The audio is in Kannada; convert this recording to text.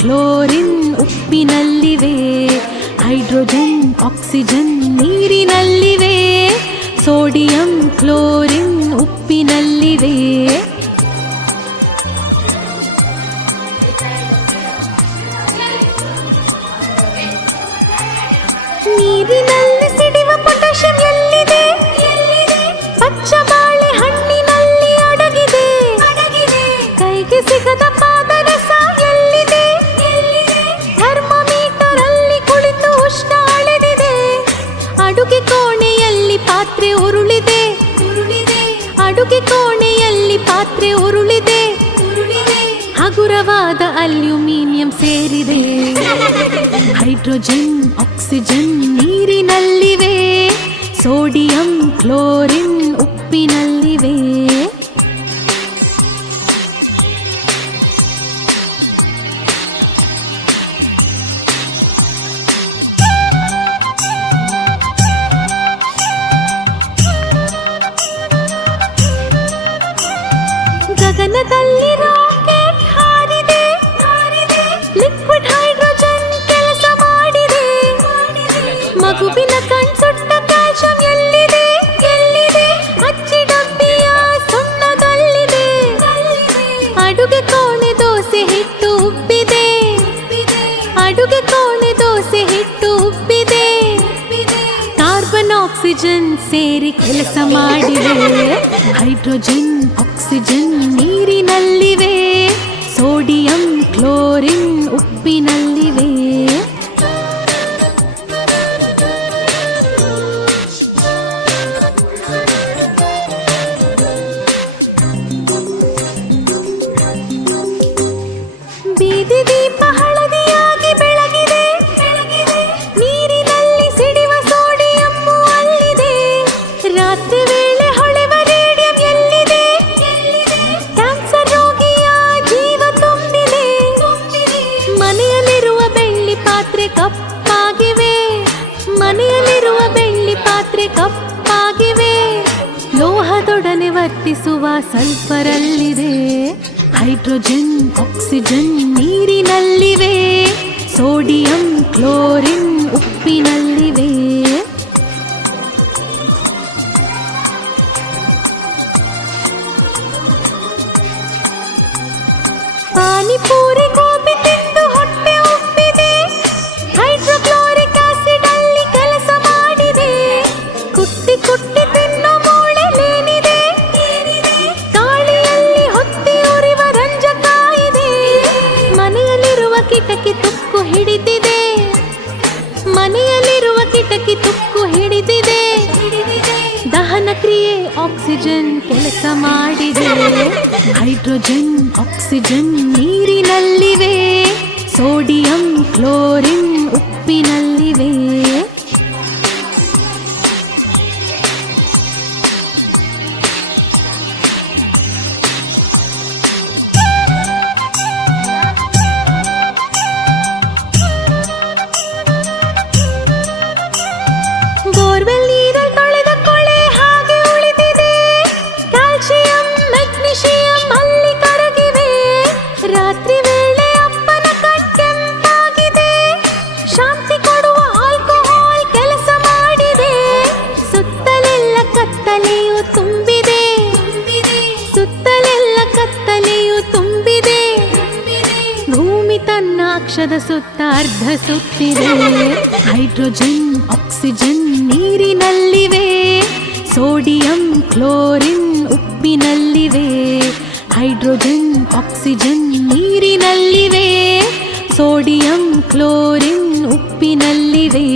ಕ್ಲೋರಿನ್ ಉಪ್ಪಿನಲ್ಲಿವೆ, ಹೈಡ್ರೋಜನ್ ಆಕ್ಸಿಜನ್ ನೀರಿನಲ್ಲಿವೆ, ಸೋಡಿಯಂ ಕ್ಲೋರಿನ್ ಉಪ್ಪಿನಲ್ಲಿವೆ. ನೀರಿನಲ್ಲಿ ಸಿಡಿವ ಪೊಟ್ಯಾಷಿಯಂ ಎಲ್ಲಿದೆ? ಪಚ್ಚ ಬಾಳೆ ಹಣ್ಣಿನಲ್ಲಿ ಅಡಗಿದೆ. ಕೈಗೆ ಸಿಗದ ಪಾದರಸ ಎಲ್ಲಿದೆ? ಥರ್ಮೋಮೀಟರ್ ಅಲ್ಲಿ ಕುಳಿತು ಉಷ್ಣ ಅಳೆದಿದೆ. ಅಡುಗೆ ಕೋಣೆಯಲ್ಲಿ ಪಾತ್ರೆ ಉರುಳಿದೆ. ಅಡುಗೆ ಕೋಣೆಯಲ್ಲಿ ಪಾತ್ರೆ ಉರುಳಿದೆ. ಹಗುರವಾದ ಅಲ್ಯೂಮಿನಿಯಂ ಸೇರಿದೆ. ಹೈಡ್ರೋಜನ್ ಆಕ್ಸಿಜನ್ ನೀರಿನಲ್ಲಿವೆ, ಸೋಡಿಯಂ ಕ್ಲೋರಿನ್ ಉಪ್ಪಿನಲ್ಲಿವೆ. ಗಗನದಲ್ಲಿ ರಾಕೆಟ್ ಹಾರಿದೆ. ಲಿಕ್ವಿಡ್ ಹೈಡ್ರೋಜನ್ ಕೆಲಸ ಮಾಡಿದೆ. ಮಗುವಿನ ಕಣ್ಸುಟ್ಟ ಕ್ಯಾಲ್ಸಿಯಂ ಎಲ್ಲಿದೆ? ಅಚ್ಚಿ ಡಬ್ಬಿಯ ಸುಣ್ಣದಲ್ಲಿದೆ. ಅಡುಗೆ ಕೋಣೆ ದೋಸೆ ಹಿಟ್ಟು ಉಬ್ಬಿದೆ. ಅಡುಗೆ ಕೋಣೆ ದೋಸೆ ಹಿಟ್ಟು ಉಬ್ಬಿದೆ. ಕಾರ್ಬನ್ ಆಕ್ಸಿಜನ್ ಸೇರಿ ಕೆಲಸ ಮಾಡಿವೆ. ಹೈಡ್ರೋಜನ್ ಆಕ್ಸಿಜನ್ ನೀರಿನಲ್ಲಿವೆ, ಸೋಡಿಯಂ ಕ್ಲೋರಿನ್ ಉಪ್ಪಿನಲ್ಲಿವೆ. ಬೀದಿ ದೀಪ ಹಳದಿಯಾಗಿ ಬೆಳಗಿದೆ. ನೀರಿನಲ್ಲಿ ಸಿಡಿವ ಸೋಡಿಯಂ ಅಲ್ಲಿದೆ. ರಾತ್ರಿ ವೇಳೆ ಹೊಳೆವ ರೇಡಿಯಂ ಎಲ್ಲಿದೆ? ಕ್ಯಾನ್ಸರ್ ರೋಗಿಯ ಜೀವ ತುಂಬಿದೆ. ಮನೆಯಲ್ಲಿರುವ ಬೆಳ್ಳಿ ಪಾತ್ರೆ ಕಪ್ಪಾಗಿವೆ. ಮನೆಯಲ್ಲಿರುವ ಬೆಳ್ಳಿ ಪಾತ್ರೆ ಕಪ್ಪಾಗಿವೆ. ಲೋಹದೊಡನೆ ವರ್ತಿಸುವ ಸಲ್ಫರ್ ಅಲ್ಲಿದೆ. ಹೈಡ್ರೋಜನ್ ಆಕ್ಸಿಜನ್ ನೀರಿನಲ್ಲಿವೆ, ಸೋಡಿಯಂ ಕ್ಲೋರಿನ್ ಉಪ್ಪಿನಲ್ಲಿವೆ. ಪಾನಿಪೂರಿ ಗೋಬಿ ತಿಂದು ಹೊಟ್ಟೆ ಉಬ್ಬಿದೆ. ಹೈಡ್ರೋಕ್ಲೋರಿಕ್ ಆಸಿಡ್ ಅಲ್ಲಿ ಕೆಲಸ ಮಾಡಿದೆ. ಕುಟ್ಟಿ ಕುಟ್ಟಿ ತಿನ್ನೋ ಮೂಳೆಲೇನಿದೆ? ಗಾಳಿಯಲ್ಲಿ ಹೊತ್ತಿ ಉರಿವ ರಂಜಕ ಇದೆ. ಮನೆಯಲ್ಲಿರುವ ಕಿಟಕಿ ತುಕ್ಕು ಹಿಡಿದಿದೆ. ಮನೆಯಲ್ಲಿರುವ ಕಿಟಕಿ ತುಕ್ಕು ಹಿಡಿದಿದೆ. ದಹನ ಕ್ರಿಯೆ ಆಕ್ಸಿಜನ್ ಕೆಲಸ ಮಾಡಿದೆ. ಹೈಡ್ರೋಜನ್ ಆಕ್ಸಿಜನ್ ನೀರಿನಲ್ಲಿವೆ, ಸೋಡಿಯಂ ಕ್ಲೋರಿನ್ ಉಪ್ಪಿನಲ್ಲಿವೆ. ಬೋರ್ವೆಲ್ ನೀರಲ್ಲಿ ತೊಳೆದ ಕೊಳೆ ಹಾಗೆ ಉಳಿದಿದೆ. ಕ್ಯಾಲ್ಸಿಯಂ ಮೆಗ್ನೀಷಿಯಂ ಅಲ್ಲಿ ಕರಗಿವೆ. ರಾತ್ರಿ ವೇಳೆ ಅಪ್ಪನ ಕಣ್ಕೆಂಪಾಗಿದೆ. ಶಾಂತಿ ಕೊಡುವ ಆಲ್ಕೋಹಾಲ್ ಕೆಲಸ ಮಾಡಿದೆ. ಸುತ್ತಲೆಲ್ಲ ಕತ್ತಲೆಯು ತುಂಬಿದೆ. ಸುತ್ತಲೆಲ್ಲ ಕತ್ತಲೆಯು ತುಂಬಿದೆ. ಭೂಮಿ ತನ್ನ ಅಕ್ಷದ ಸುತ್ತ ಅರ್ಧ ಸುತ್ತಿದೆ. ಹೈಡ್ರೋಜನ್ ಆಕ್ಸಿಜನ್ ನೀರಿನಲ್ಲಿವೆ, ಸೋಡಿಯಂ ಕ್ಲೋರಿನ್ ಉಪ್ಪಿನಲ್ಲಿವೆ. ಹೈಡ್ರೋಜನ್ ಆಕ್ಸಿಜನ್ ನೀರಿನಲ್ಲಿವೆ, ಸೋಡಿಯಂ ಕ್ಲೋರಿನ್ ಉಪ್ಪಿನಲ್ಲಿವೆ.